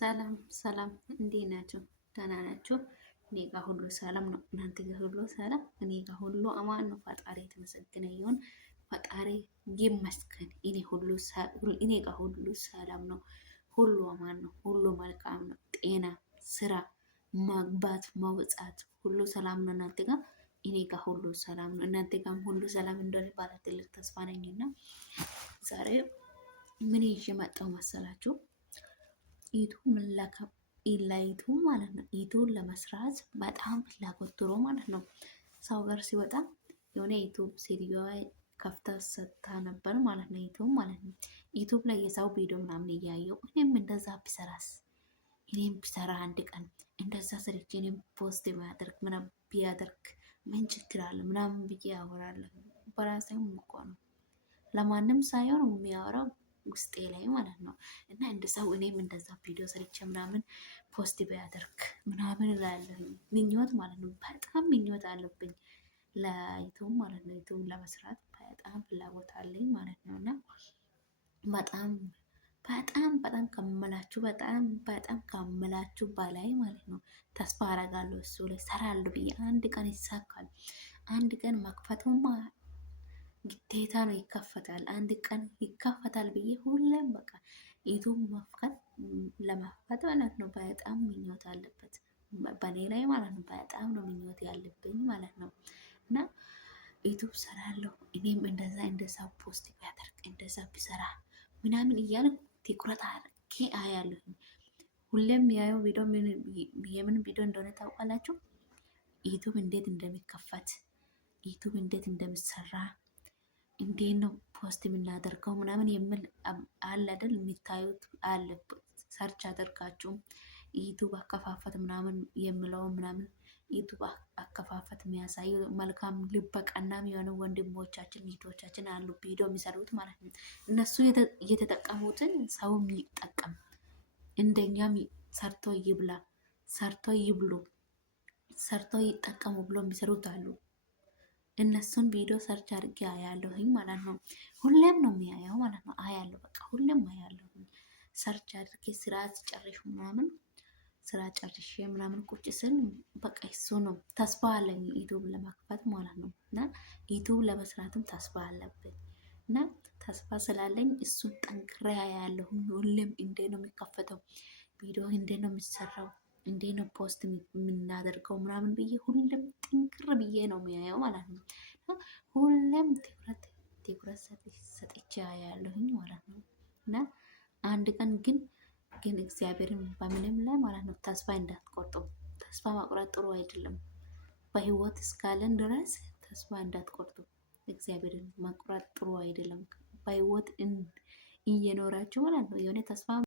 ሰላም ሰላም፣ እንዴት ናችሁ? ደህና ናችሁ? እኔ ጋር ሁሉ ሰላም ነው። እናንተ ጋር ሁሉ ሰላም? እኔ ጋር ሁሉ አማን ነው። ፈጣሪ የተመሰገነ ይሁን። ፈጣሪ ይመስገን። እኔ ጋር ሁሉ ሰላም ነው። ሁሉ አማን ነው። ሁሉ መልካም ነው። ጤና፣ ስራ፣ ማግባት፣ መውጣት ሁሉ ሰላም ነው። እናንተ ጋር? እኔ ጋር ሁሉ ሰላም ነው። እናንተ ጋርም ሁሉ ሰላም እንደሆነ ባለ ትልቅ ተስፋ ነኝና ዛሬ ምን ይዤ መጣሁ መሰላችሁ? ዩቱብ ዩቱብ ማለት ነው። ዩቱብ ለመስራት በጣም ፍላጎት ድሮ ማለት ነው። ሰው ጋር ሲወጣ የሆነ ዩቱብ ሴትዮዋ ከፍታ ሰጥታ ነበር ማለት ነው። ዩቱብ ማለት ነው። ዩቱብ ላይ የሰው ቪዲዮ ምናምን እያየው እኔም እንደዛ ቢሰራስ፣ እኔም ቢሰራ አንድ ቀን እንደዛ ሰርቼ እኔም ፖስት ቢያደርግ ምን ችግር አለ ምናምን ብዬ ያወራለሁ። በራሴም እኮ ነው ለማንም ሳይሆን የሚያወራው ውስጤ ላይ ማለት ነው። እና እንደ ሰው እኔም እንደዛ ቪዲዮ ሰርቼ ምናምን ፖስት ቢያደርግ ምናምን እላለሁ። ምኞት ማለት ነው። በጣም ምኞት አለብኝ ለዩቱብ ማለት ነው። ዩቱብ ለመስራት በጣም ፍላጎት አለኝ ማለት ነው። እና በጣም በጣም በጣም ከምላችሁ በጣም ከምላችሁ በላይ ማለት ነው ተስፋ አረጋለሁ። እሱ ላይ ሰራለሁ ብዬ አንድ ቀን ይሳካል። አንድ ቀን መክፈቱማ ግዴታ ነው። ይከፈታል፣ አንድ ቀን ይከፈታል ብዬ ሁሌም በቃ ዩቱብ ለመክፈት ማለት ነው በጣም ምኞት አለበት በኔ ላይ ማለት ነው። በጣም ነው ምኞት ያለብኝ ማለት ነው። እና ዩቱብ ሰራለሁ እኔም እንደዛ ፖስት ቢያደርግ እንደዛ ቢሰራ ምናምን እያለ ትኩረት አድርጌ አያለሁ። ሁሌም ያየው ቪዲዮ የምን ቪዲዮ እንደሆነ ታውቃላችሁ? ዩቱብ እንዴት እንደሚከፈት፣ ዩቱብ እንዴት እንደሚሰራ፣ እንዴት ነው ፖስት የምናደርገው ምናምን የሚል አለ አይደል? የሚታዩት አለ። ሰርች አደርጋችሁ ዩቱብ አከፋፈት ምናምን የሚለው ምናምን ዩቱብ አከፋፈት የሚያሳዩ መልካም ልበቀናም የሆነ ወንድሞቻችን እህቶቻችን አሉ ቪዲዮ የሚሰሩት ማለት ነው። እነሱ እየተጠቀሙትን ሰው የሚጠቀም እንደኛም ሰርቶ ይብላ፣ ሰርቶ ይብሉ፣ ሰርቶ ይጠቀሙ ብሎ የሚሰሩት አሉ። እነሱን ቪዲዮ ሰርች አድርጌ አያለሁኝ ማለት ነው። ሁሌም ነው የሚያየው ማለት ነው። አያለሁ በቃ ሁሌም አያለሁኝ። ሰርች አድርጌ ስራ ጨርሽ ምናምን ስራ ጨርሼ ምናምን ቁጭ ስል በቃ እሱ ነው ተስፋ አለኝ ዩቱብ ለመክፈት ማለት ነው። እና ዩቱብ ለመስራትም ተስፋ አለብኝ እና ተስፋ ስላለኝ እሱን ጠንክሬ ያለሁኝ። ሁሌም እንዴት ነው የሚከፈተው ቪዲዮ፣ እንዴት ነው የሚሰራው፣ እንዴት ነው ፖስት የምናደርገው ምናምን ብዬ ሁሌም ጥንክር ብዬ ነው የሚያየው ማለት ነው። ሁሌም ትኩረት ሰጥቼ ያለሁኝ ማለት ነው። እና አንድ ቀን ግን እግዚአብሔርን በምንም ላይ ማለት ነው ተስፋ እንዳትቆርጡ። ተስፋ ማቁረጥ ጥሩ አይደለም። በህይወት እስካለን ድረስ ተስፋ እንዳትቆርጡ። እግዚአብሔርን መቁረጥ ጥሩ አይደለም። በህይወት እየኖራችሁ ማለት ነው የሆነ ተስፋ